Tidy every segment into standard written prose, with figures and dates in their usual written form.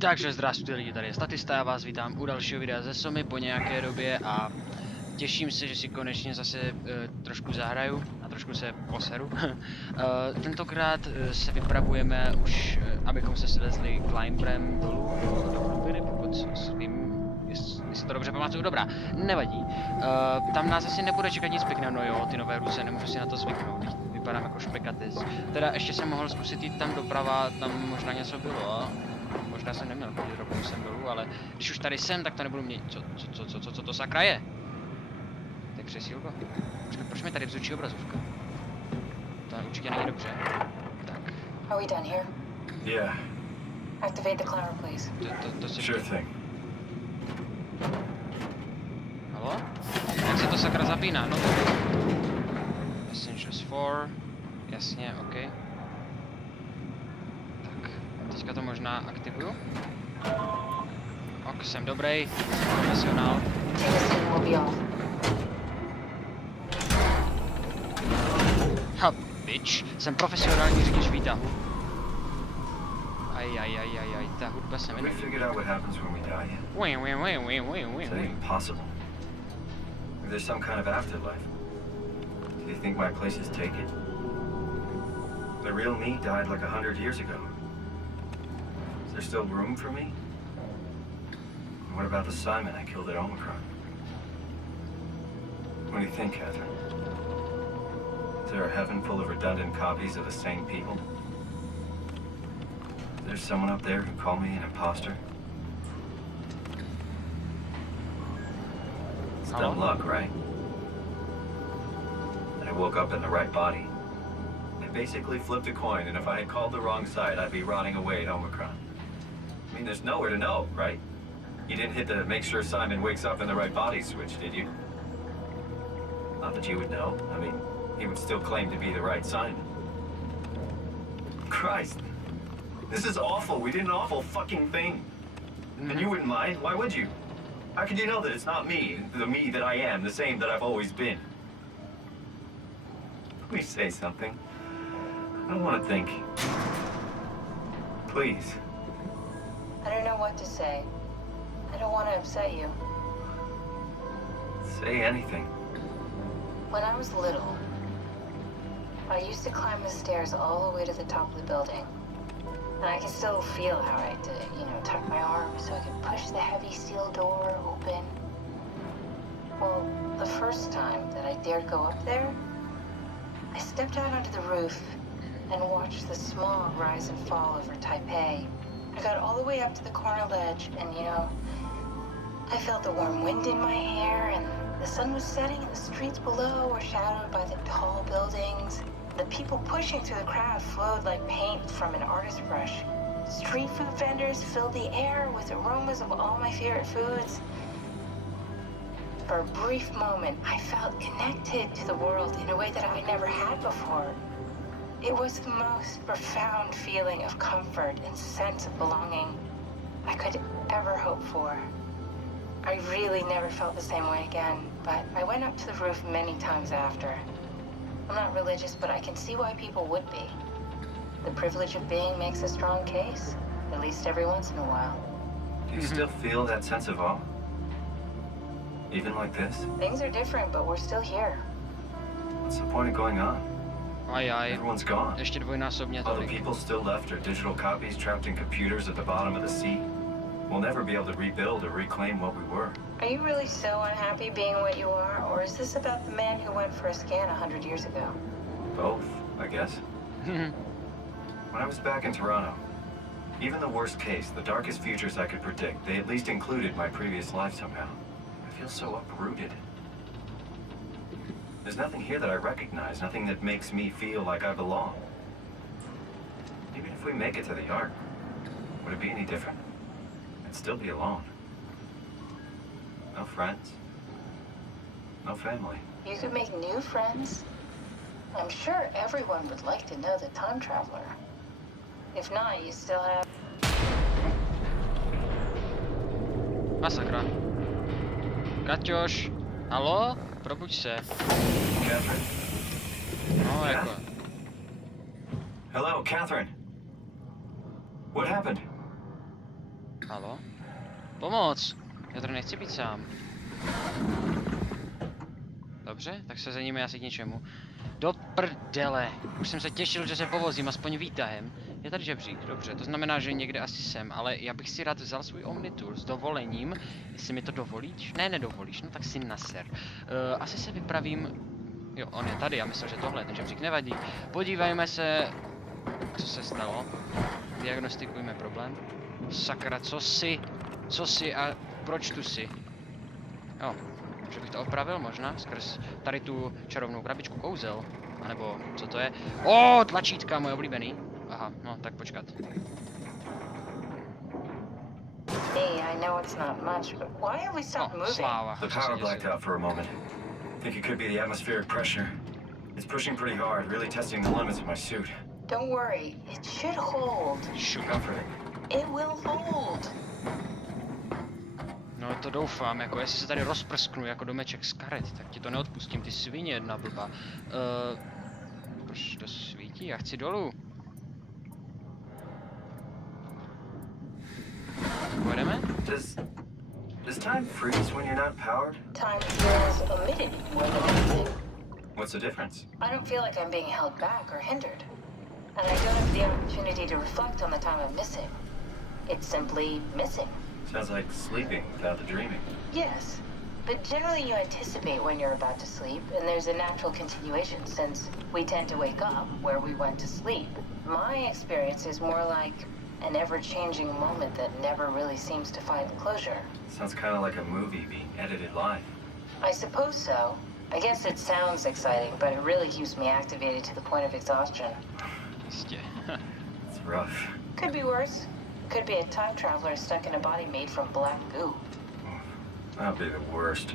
Takže zdravstvujte lidi, tady je statista, já vás vítám u dalšího videa ze Somy po nějaké době a těším se, že si konečně zase trošku zahraju a trošku se poseru. Tentokrát se vypravujeme už, abychom se slezli climberem dolů do hlubiny, pokud svým, jestli to dobře pamatuju, dobrá, nevadí. Tam nás asi nebude čekat nic pěkného, no jo, ty nové ruce, nemůžu si na to zvyknout, vypadám jako špekatec. Teda ještě jsem mohl zkusit jít tam doprava, tam možná něco bylo. Možná jsem neměl chodit rovnou sem dolů, ale když už tady jsem, tak to nebudu mít. Co to sakra je? To je křesílko? Počkej, proč mi tady bzučí obrazovka? To určitě není dobře. Tak. Are we done here? Yeah. Activate the climber, please. To si Sure thing. Halo? Jak se to sakra zapíná? No to... Essentials 4. Jasně, OK. Teďka to možná aktivuju. Ok, jsem dobrý, profesionál. Ha, bitch, jsem profesionální řidič výtahu. Aj, ta hudba se mi nelíbí. There's some kind of afterlife. Do you think my place is taken? The real me died like 100 years ago. Is there still room for me? And what about the Simon I killed at Omicron? What do you think, Catherine? Is there a heaven full of redundant copies of the same people? Is there someone up there who called me an imposter? It's dumb luck, right? And I woke up in the right body. I basically flipped a coin, and if I had called the wrong side, I'd be rotting away at Omicron. I mean, there's nowhere to know, right? You didn't hit the make sure Simon wakes up in the right body switch, did you? Not that you would know. I mean, he would still claim to be the right Simon. Christ. This is awful. We did an awful fucking thing. And you wouldn't mind? Why would you? How could you know that it's not me, the me that I am, the same that I've always been? Please say something. I don't want to think. Please. I don't know what to say. I don't want to upset you. Say anything. When I was little, I used to climb the stairs all the way to the top of the building. And I can still feel how I had to, tuck my arm so I could push the heavy steel door open. Well, the first time that I dared go up there, I stepped out onto the roof and watched the smog rise and fall over Taipei. I got all the way up to the corner ledge and, I felt the warm wind in my hair and the sun was setting and the streets below were shadowed by the tall buildings. The people pushing through the crowd flowed like paint from an artist's brush. Street food vendors filled the air with aromas of all my favorite foods. For a brief moment, I felt connected to the world in a way that I never had before. It was the most profound feeling of comfort and sense of belonging I could ever hope for. I really never felt the same way again, but I went up to the roof many times after. I'm not religious, but I can see why people would be. The privilege of being makes a strong case, at least every once in a while. Do you still feel that sense of awe? Even like this? Things are different, but we're still here. What's the point of going on? Aj. Everyone's gone. Ještě dvojnásobně All the tolik. people still left are digital copies trapped in computers at the bottom of the sea. We'll never be able to rebuild or reclaim what we were. Are you really so unhappy being what you are, or is this about the man who went for a scan 100 years ago? Both, I guess. When I was back in Toronto, even the worst case, the darkest futures I could predict, they at least included my previous life somehow. I feel so uprooted. There's nothing here that I recognize, nothing that makes me feel like I belong. Even if we make it to the Ark, would it be any different? I'd still be alone. No friends. No family. You could make new friends. I'm sure everyone would like to know the time traveler. If not, you still have... Masakra. Kaťoš, halo? Probuď se. Catherine. No, jako... Hello, Catherine. What happened? Halo? Pomoc! Já tady nechci být sám. Dobře, tak se zeníme asi k něčemu. Do prdele! Už jsem se těšil, že se povozím aspoň výtahem. Je tady žebřík, dobře, to znamená, že někde asi jsem, ale já bych si rád vzal svůj omnitour s dovolením. Jestli mi to dovolíš? Ne, nedovolíš, no tak si naser. Asi se vypravím... Jo, on je tady, já myslím, že tohle, ten žebřík nevadí. Podívejme se, co se stalo. Diagnostikujme problém. Sakra, co si a proč tu si? Jo, že bych to opravil možná, skrz tady tu čarovnou krabičku kouzel. A nebo, co to je? O, tlačítka, moje oblíbený. Aha, no, tak počkat. Hey, I know it's not much, but why have we stopped moving? Sláva. The power blacked out for a moment. Think it could be the atmospheric pressure. It's pushing pretty hard, really testing the limits of my suit. Don't worry, it should hold. Comforting. It will hold. No to doufám, jako jestli se tady rozprsknu jako domeček z karet, tak ti to neodpustím, ty svině jedna blbá. Proč to svítí? Já chci dolů. Pojedeme? Does time freeze when you're not powered? Time feels omitted more than anything. What's the difference? I don't feel like I'm being held back or hindered. And I don't have the opportunity to reflect on the time I'm missing. It's simply missing. Sounds like sleeping without the dreaming. Yes, but generally you anticipate when you're about to sleep, and there's a natural continuation since we tend to wake up where we went to sleep. My experience is more like an ever-changing moment that never really seems to find closure. Sounds kind of like a movie being edited live. I suppose so. I guess it sounds exciting, but it really keeps me activated to the point of exhaustion. It's rough. Could be worse. Could be a time traveler stuck in a body made from black goo. That'd be the worst.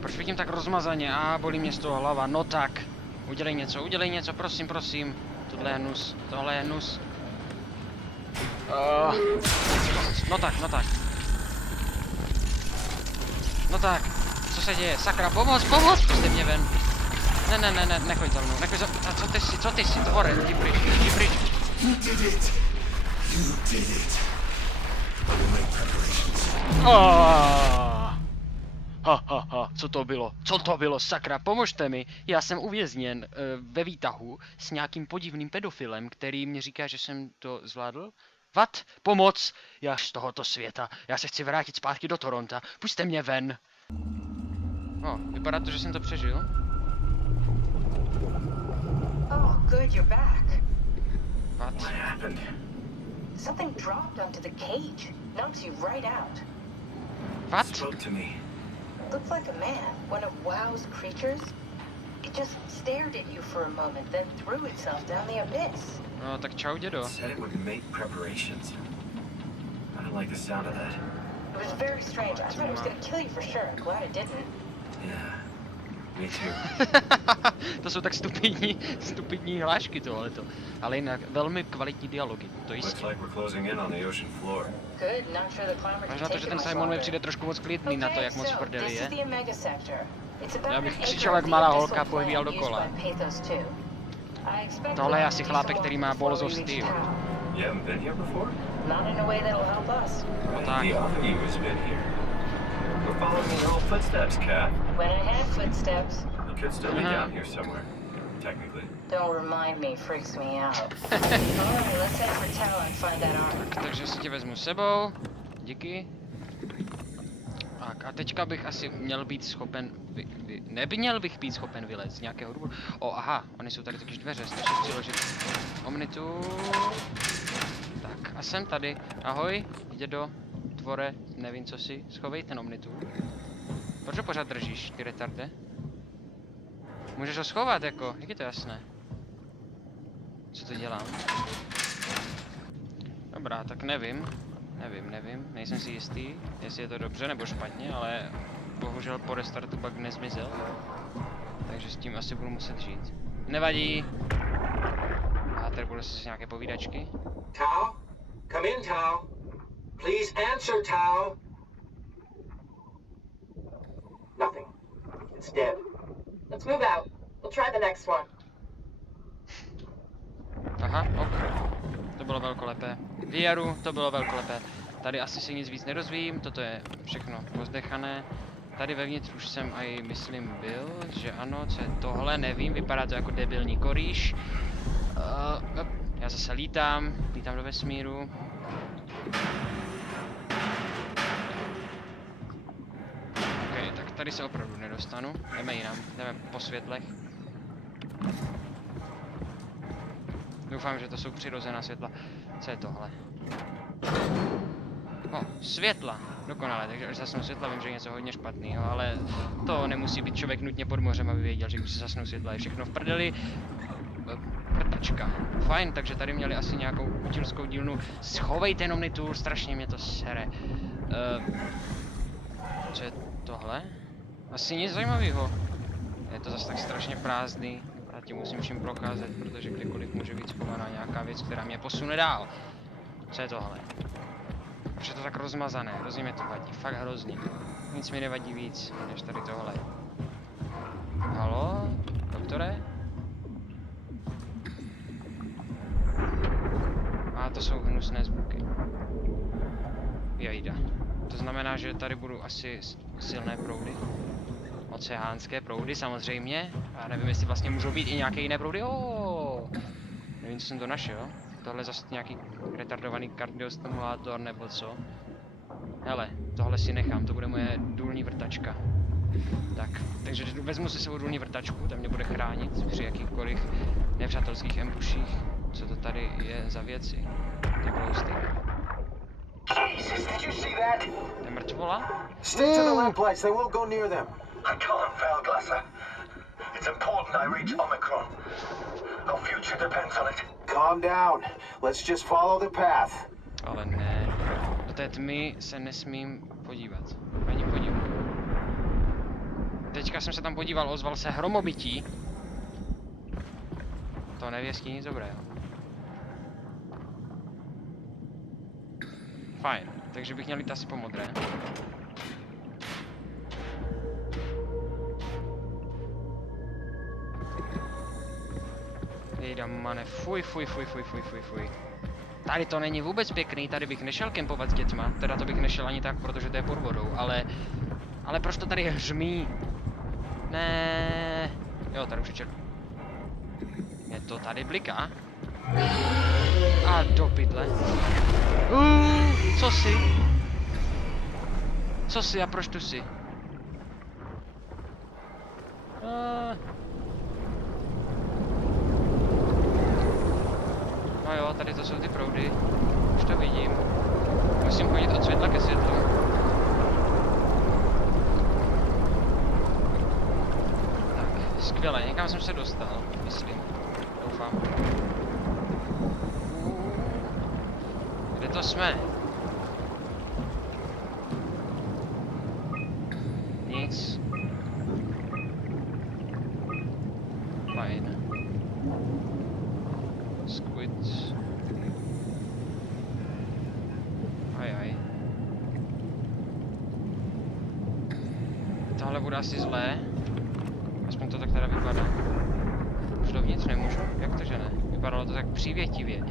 Proč vidím tak rozmazaně? Bolí mě z toho hlava. No tak. Udělej něco, prosím, prosím. Tohle je hnus, tohle je hnus. No tak. No tak, co se děje? Sakra, pomoc, pusťte mě ven. Ne, nechoď za mnou, co ty jsi, tvore, jdi pryč. You did it. I will make preparations. Co to bylo, sakra, pomožte mi. Já jsem uvězněn ve výtahu s nějakým podivným pedofilem, který mě říká, že jsem to zvládl. What? Pomoc! Já z tohoto světa. Já se chci vrátit zpátky do Toronta. Pusťte mě ven. Vypadá to, že jsem to přežil. Oh, good, you're back. What? What happened? Something dropped onto the cage. Knocks you right out. What? Spoke to me. Looks like a man, one of WoW's creatures. It just stared at you for a moment, then threw itself down the abyss. No, tak čau, dědo. It said it would make preparations. I don't like the sound of that. It was very strange. I thought it was gonna kill you for sure. I'm glad it didn't. Yeah, me too. To jsou tak stupidní hlášky tohleto. Ale jinak velmi kvalitní dialogy, to Looks jistě. like we're closing in on the ocean floor. Good, not sure the climber Až can na to, take že it ten much Simon mi longer. přijde trošku moc klidný na to, jak moc v prdeli This is je. the Omega sector. It's about Já bych an křičel acre jak of malá the holka a abyssal pohybil plant dokola. used by Pathos 2. I expect Tohle je we'll asi do chlápek, some který walking má before bolzou we reach styl. town. You haven't been here before? Not in a way that'll help us. No tak. The other you has been here. We're following in your old footsteps, Cat. When I had footsteps, You could still be down here somewhere, technically. don't remind me, freaks me out. Alright, let's head for town and find that arm. Takže si tě vezmu s sebou. Díky. Tak a teďka bych asi měl být schopen, neměl bych být schopen vylézt z nějakého důvodu. Aha, oni jsou tady totiž dveře, stačí přiložit omnitu. Tak a jsem tady. Ahoj, dědo, tvore, nevím co si, schovej ten omnitu. Proč ho pořád držíš, ty retarde? Můžeš ho schovat jako, jak je to jasné? Co to dělám? Dobrá, tak nevím, nejsem si jistý, jestli je to dobře nebo špatně, ale bohužel po restartu bug nezmizel. Takže s tím asi budu muset žít. Nevadí. A tady budou nějaké povídačky. Tao? Come in, Tao. Please answer, Tao. Nothing. It's dead. Let's move out. We'll try the next one. Aha, ok. To bylo velkolepé. Věru, to bylo velkolepé. Tady asi si nic víc nerozvím, toto je všechno pozdechané. Tady vevnitř už jsem aj, myslím, byl, že ano, co je tohle, nevím, vypadá to jako debilní korýš. Já zase lítám do vesmíru. Ok, tak tady se opravdu nedostanu, jdeme jinam, jdeme po světlech. Doufám, že to jsou přirozená světla. Co je tohle? Světla, dokonale, takže až zasnou světla, vím, že je něco hodně špatného, ale to nemusí být člověk nutně pod mořem, aby věděl, že když se zasnou světla, je všechno v prdeli. Prtačka. Fajn, takže tady měli asi nějakou utilskou dílnu. Schovejte jenom Omnitur, strašně mě to sere. Co je tohle? Asi nic zajímavého. Je to zase tak strašně prázdný. A tím musím vším procházet, protože kdykoliv může být schovaná nějaká věc, která mě posune dál. Co je tohle? Už je to tak rozmazané, hrozně mě to vadí, fakt hrozně. Nic mi nevadí víc, než tady tohle. Halo? Doktore? A to jsou hnusné zvuky. Jajda. To znamená, že tady budou asi silné proudy. Oceánské proudy samozřejmě. A nevím, jestli vlastně můžou být i nějaké jiné proudy. Nevím, co jsem to našel. Tohle zase nějaký retardovaný kardiostimulátor nebo co. Hele, tohle si nechám, to bude moje důlní vrtačka. Tak, takže vezmu si svou důlní vrtačku, ta mě bude chránit při jakýchkoliv nepřátelských ambuších. Co to tady je za věci? Ty blousty. To je mrtvola? Stick to the lamplights, they won't go near them. I can't fail, Glasser. It's important I reach Omicron. Our future depends on it. Calm down. Let's just follow the path. Ale ne. Do té tmy se nesmím podívat. Ani podívat. Teďka jsem se tam podíval, ozval se hromobytí. To nevěstí nic dobrého. Fajn, takže bych měl jít asi po modré. Jejda mane, fuj. Tady to není vůbec pěkný, tady bych nešel kempovat s dětma, teda to bych nešel ani tak, protože to je pod vodou, ale proč to tady hřmí? Ne. Jo, tady už je červ. Je to tady bliká? A do pytle. Co si? Co si a proč tu si? No jo, tady to jsou ty proudy. Už to vidím. Musím chodit od světla ke světlu. Tak, skvěle, někam jsem se dostal, myslím. Doufám. Kde to jsme? Nic. Fajn. Squid. Aj. Tohle bude asi zlé. Aspoň to tak teda vypadá. Už dovnitř nemůžu? Jak to, že ne? Vypadalo to tak přívětivě.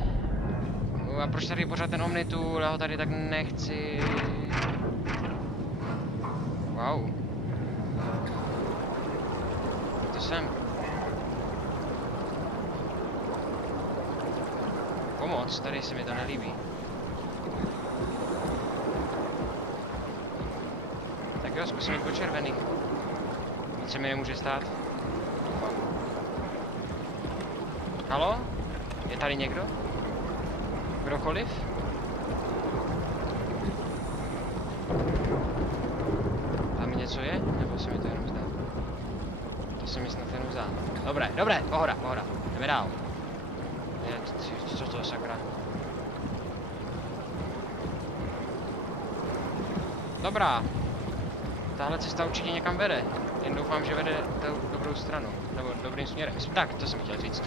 A proč tady je pořád ten Omnitur? Já ho tady tak nechci. Wow. To jsem. Pomoc, tady se mi to nelíbí. Tak jo, zkusím jít po červených. Nic se mi nemůže stát. Halo? Je tady někdo? Kdokoliv? Tam něco je? Nebo se mi to jenom zdá? To se mi snad jenom zdá. Dobré, pohoda. Jdeme dál. Co to je sakra? Dobrá. Tahle cesta určitě někam vede. Jen doufám, že vede tou dobrou stranu. Nebo dobrým směrem. Tak, to jsem chtěl říct.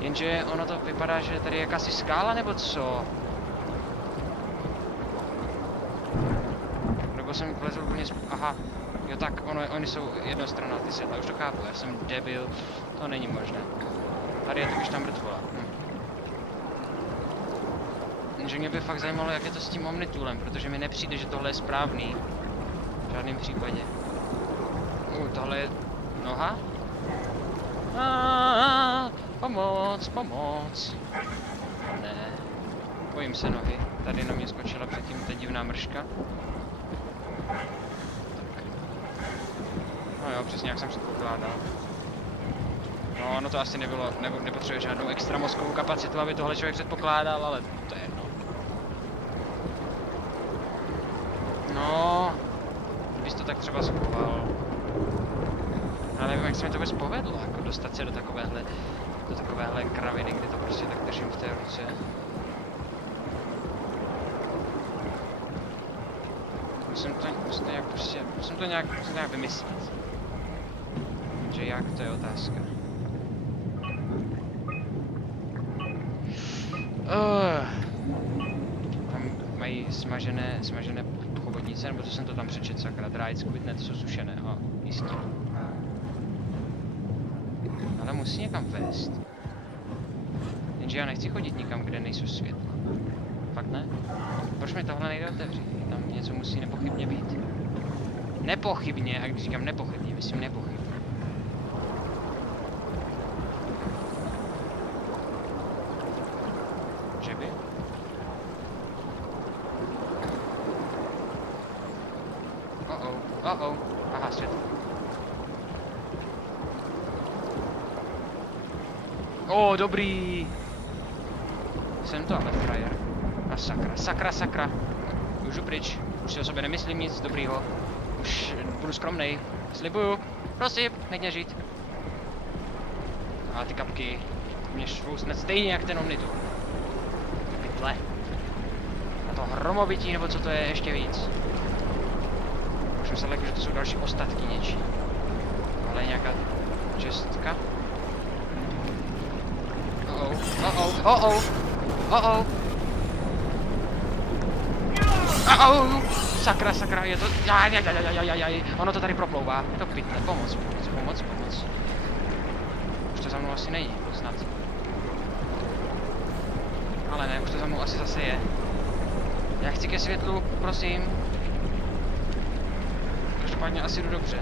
Jenže ono to vypadá, že tady je jakási skála, nebo co? Nebo jsem vlezl úplně aha. Jo tak, oni jsou jednostranná ty světla, už to chápu, já jsem debil. To není možné. Tady je totiž ta mrtvola. Jenže mě by fakt zajímalo, jak je to s tím omnitulem, protože mi nepřijde, že tohle je správný. V žádném případě. Tohle je noha? Pomoc, pomoc. Ne. Bojím se nohy. Tady na mě skočila předtím ta divná mrška. Tak. No jo, přesně jak jsem předpokládal. No, ono to asi nebylo, nepotřebuje žádnou extra mozkovou kapacitu, aby tohle člověk předpokládal, ale to je jedno. No, kdybys to tak třeba schoval. Ale nevím, jak se mi to vůbec povedlo, jako dostat se do takovéhle kraviny, kdy to prostě tak držím v té ruce. Musím to nějak vymyslet. Že jak, to je otázka. Tam mají smažené chobotnice, nebo co jsem to tam přečet, sakra, dry, zpětné, to jsou sušené, jistě. Ale musí někam vést. Jenže já nechci chodit nikam, kde nejsou světla. Fakt ne? Proč mi tohle nejde otevřít? Tam něco musí nepochybně být. Nepochybně, a když říkám nepochybně, myslím nepochybně. Že by? Aha, světlo. Dobrý! Jsem to ale frajer. A sakra. Můžu pryč. Už si o sobě nemyslím nic dobrýho. Už budu skromnej. Slibuju. Prosím, nech mě žít. A ty kapky mě švou snad stejně jak ten omnitul. Pytle. A to hromovití, nebo co to je, ještě víc. Už jsem se lekl, že to jsou další ostatky něčí. Ale nějaká čestka. Sakra, je to... Ono to tady proplouvá. Je to pytle, pomoc. Už to za mnou asi není, snad. Ale ne, už to za mnou asi zase je. Já chci ke světlu, prosím. Každopádně asi jdu dobře.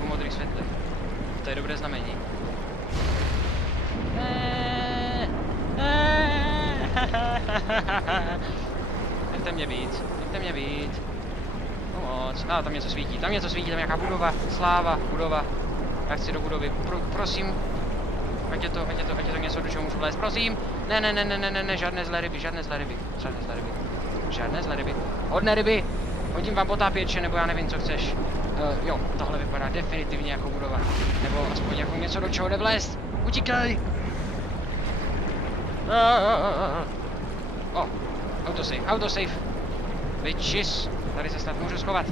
Po modrých světlech. To je dobré znamení. Nechte mě být. Pomoc. Tam něco svítí, tam je nějaká budova. Sláva, budova. Já chci do budovy. Prosím. Ať je to něco, do čeho můžu vlézt. Prosím. Ne, žádné zlé ryby. Hodné ryby. Hodím vám potápěče, nebo já nevím, co chceš. Jo, tohle vypadá definitivně jako budova. Nebo aspoň jako něco, do čeho jde vlézt. Utíkej! Autosave. Bitches. Tady se snad můžu schovat.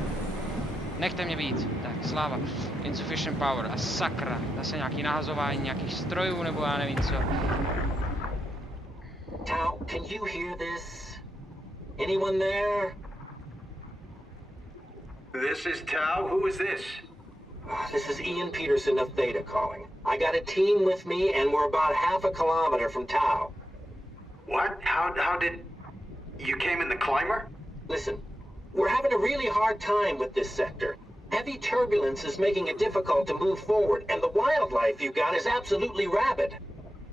Nechte mě být. Tak, sláva. Insufficient power. A sakra. Zase nějaký nahazování nějakých strojů, nebo já nevím co. Tao, can you hear this? Anyone there? This is Tao. Who is this? This is Ian Peterson of Theta calling. I got a team with me, and we're about half a kilometer from Tao. What? How did... You came in the climber? Listen, we're having a really hard time with this sector. Heavy turbulence is making it difficult to move forward, and the wildlife you got is absolutely rabid.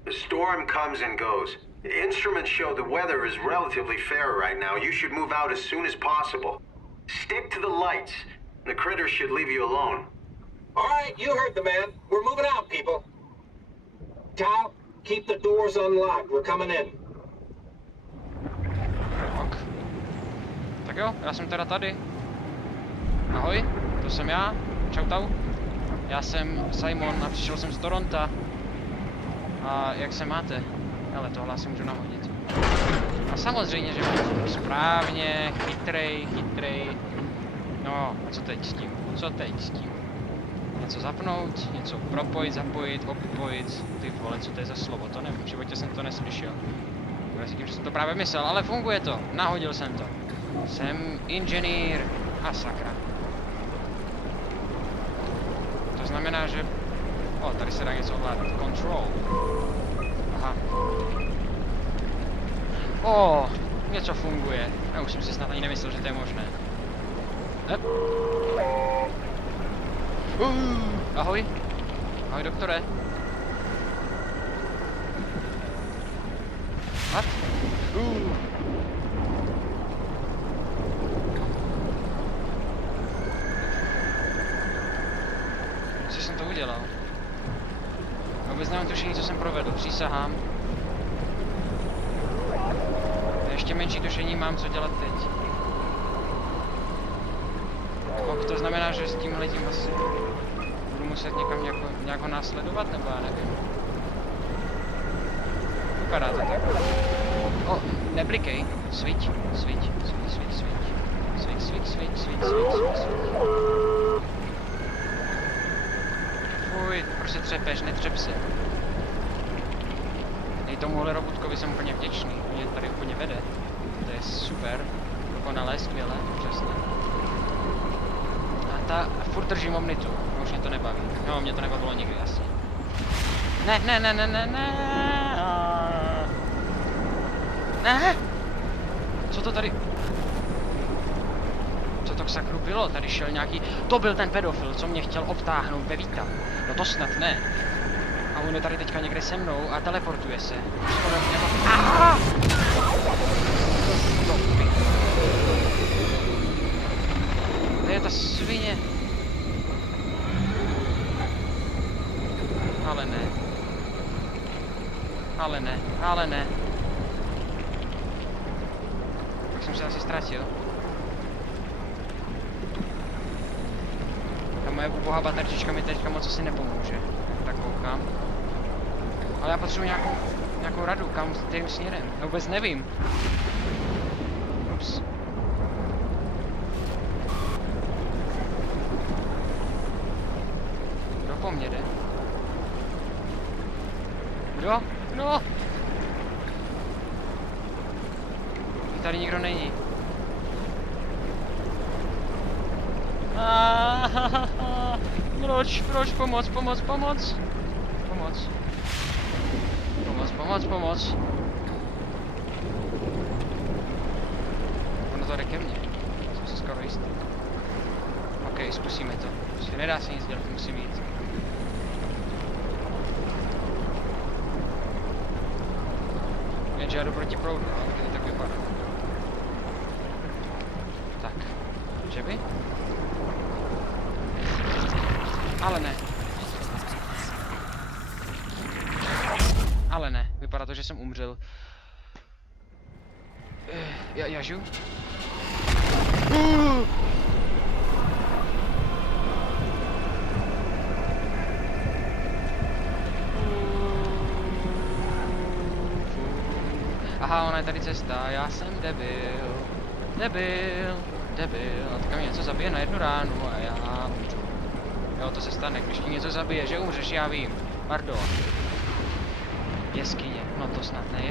The storm comes and goes. The instruments show the weather is relatively fair right now. You should move out as soon as possible. Stick to the lights. The critters should leave you alone. All right, you heard the man. We're moving out, people. Tao, keep the doors unlocked. We're coming in. Tak jo, já jsem teda tady. Ahoj, to jsem já. Čau Tau. Já jsem Simon a přišel jsem z Toronto. A jak se máte? Ale tohle asi můžu nahodit. A samozřejmě, že mám správně, chytrej. No, a co teď s tím? Něco zapnout, něco propojit, zapojit, odpojit. Ty vole, co to je za slovo, to nevím, v životě jsem to neslyšel. Já si tím, že jsem to právě myslel, ale funguje to, nahodil jsem to. Jsem inženýr a sakra. To znamená, že... tady se dá něco ovládat. Control. Aha. něco funguje. Já už jsem si snad ani nemyslel, že to je možné. Ahoj. Ahoj, doktore. What? Co jsem to udělal? Vůbec nemám tušení, co jsem provedl, přísahám. Ještě menší tušení mám, co dělat teď. To znamená, že s tímhletím asi budu muset někam nějak ho následovat, nebo já nevím. Vypadá to tak. O, neblikej. Sviť. Fuj, proč se třepeš, netřep se. I tomuhle robotkovi jsem úplně vděčný, mě tady úplně vede. To je super, dokonalé, skvělé, přesně. A furt držím omnitu, už mě to nebaví. No, mě to nebavilo nikdy asi. Ne! Co to tady? Co to k sakru bylo? Tady šel nějaký... To byl ten pedofil, co mě chtěl obtáhnout ve víta. No to snad ne. A on je tady teďka někde se mnou a teleportuje se. Skoro jako... Aha! To je ta svině. Ale ne. Tak jsem se asi ztratil. Ta moje ubohá baterčička mi teďka moc asi nepomůže. Tak koukám. Ale já potřebuji nějakou radu, kterým směrem. Já vůbec nevím. Ups. Kdo po mně jde? Kdo? No! Tady nikdo není. Proč? Pomoc. Ono to jde ke mně. Jsem si skoro jistý. OK, zkusíme to. Prostě nedá se nic dělat, musím jít. Jenže já jdu proti proudu, ale taky to tak vypadá. Tak. Že by? Ale ne. Vypadá to, že jsem umřel. Já žiju? Aha, ona je tady cesta, já jsem debil. A teďka mě něco zabije na jednu ránu a já umřu. Jo, to se stane, když ti něco zabije, že umřeš, já vím. Pardon. Jeskyně, no to snad ne,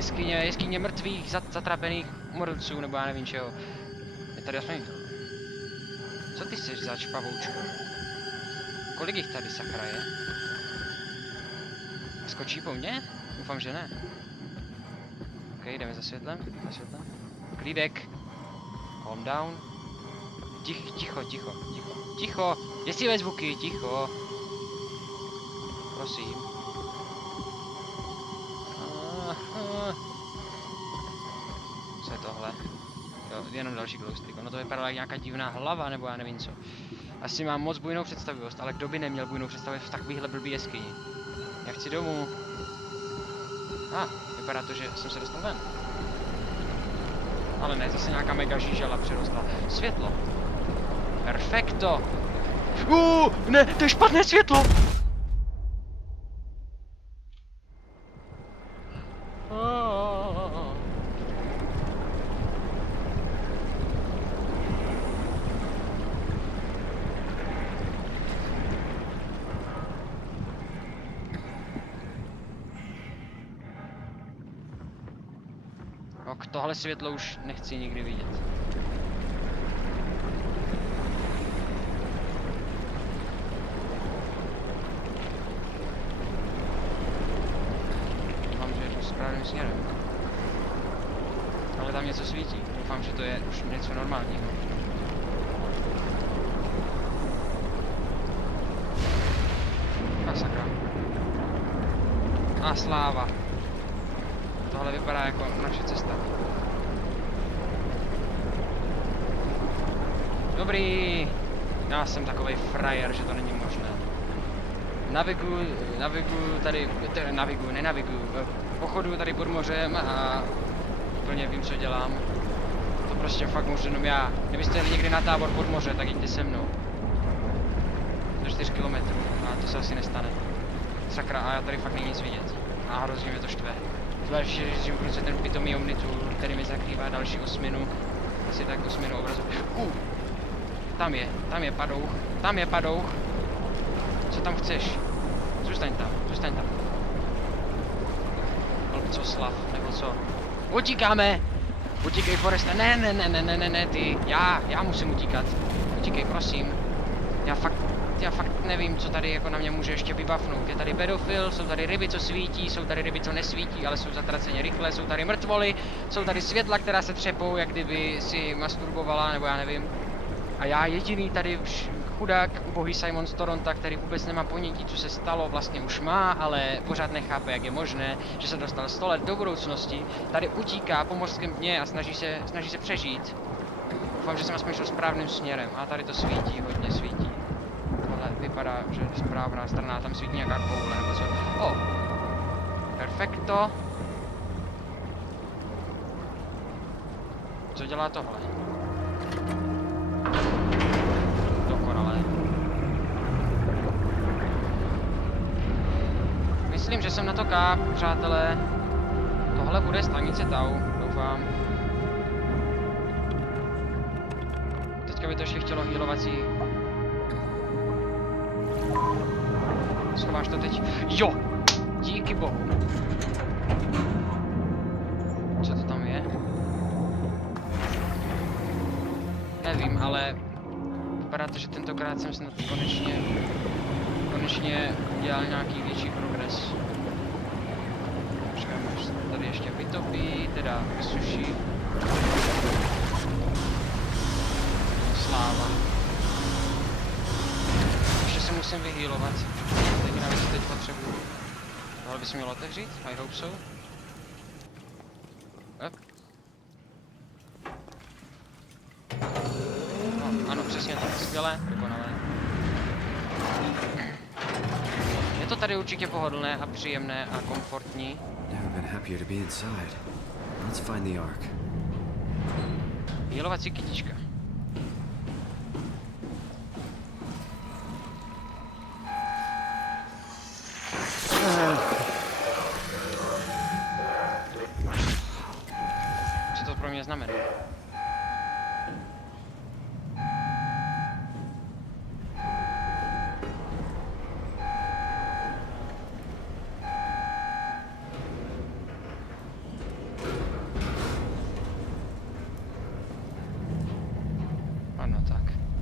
jeskyně mrtvých, zatrapených umrtců, nebo já nevím čeho. Je tady aspoň... Co ty jsi za čpavoučku? Kolik jich tady sakra je? Skočí po mně? Doufám, že ne. OK, jdeme za světlem. Klídek. Calm down. Ticho. Děsivé zvuky, ticho. Prosím. Co je tohle? Jo, jenom další glowstick. Ono to vypadalo jak nějaká divná hlava, nebo já nevím co. Asi mám moc bujnou představivost, ale kdo by neměl bujnou představivost v takovýhle blbý jeskyni? Já chci domů. Vypadá to, že jsem se dostal ven. Ale ne, zase nějaká mega žížala přirostla. Světlo. Perfekto. Ne, to je špatné světlo. Tohle světlo už nechci nikdy vidět. Doufám, že jdu správným směrem. Ale tam něco svítí. Doufám, že to je už něco normálního. A sakra. A sláva. Tohle vypadá jako naše cesta. Dobrý. Já jsem takovej frajer, že to není možné. Naviguju tady, nenaviguju. Pochodu tady pod mořem a úplně vím, co dělám. To prostě fakt můžu jenom já. Kdybyste jeli někdy na tábor pod moře, tak jděte se mnou. Do 4 kilometrů, a to se asi nestane. Sakra, a já tady fakt není nic vidět. A hrozně mě to štve. Zvlášť, že držím v ruce ten pitomý omnitul, který mi zakrývá další osminu. Asi tak 8 obrazu. Tam je padouch. Co tam chceš? Zůstaň tam. Slav, nebo co? Utíkáme! Utíkej, Foreste, ne, ty, já musím utíkat. Utíkej, prosím. Já fakt nevím, co tady jako na mě může ještě vybavnout. Je tady pedofil, jsou tady ryby, co svítí, jsou tady ryby, co nesvítí, ale jsou zatraceně rychle, jsou tady mrtvoly, jsou tady světla, která se třepou, jak kdyby si masturbovala, nebo já nevím. A já jediný tady chudák, ubohý Simon z Toronto, který vůbec nemá ponětí, co se stalo, vlastně už má, ale pořád nechápe, jak je možné, že se dostal 100 let do budoucnosti, tady utíká po mořském dně a snaží se přežít. Doufám, že jsem aspoň šel správným směrem. A tady to svítí, hodně svítí. Tohle vypadá, že je správná strana, tam svítí nějaká koule nebo co. O! Perfekto. Co dělá tohle? Dokonale. Myslím, že jsem na to káp, přátelé. Tohle bude stanice Tau, doufám. Teďka by to ještě chtělo healovací. Schováš to teď? Jo! Díky bohu. Co to tam je? Nevím, ale vypadá to, že tentokrát jsem snad konečně udělal nějaký větší progres. Počkám, až se tady ještě vytopí, teda vysuší. Sláva. Ještě se musím vyhealovat. Teď potřebuji. Tohle bys měl otevřít? I hope so. Up. No, ano, přesně tak. Skvělé, dokonalé. Je to tady určitě pohodlné a příjemné a komfortní. Healovací kytička. Co to pro mě znamená?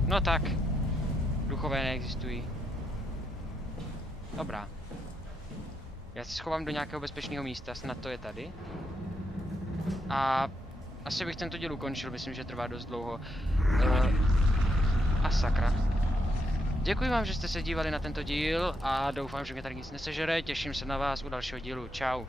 No tak. Duchové neexistují. Dobrá. Já se schovám do nějakého bezpečného místa, snad to je tady. A asi bych tento díl ukončil, myslím, že trvá dost dlouho. A sakra. Děkuji vám, že jste se dívali na tento díl a doufám, že mě tady nic nesežere. Těším se na vás u dalšího dílu. Čau.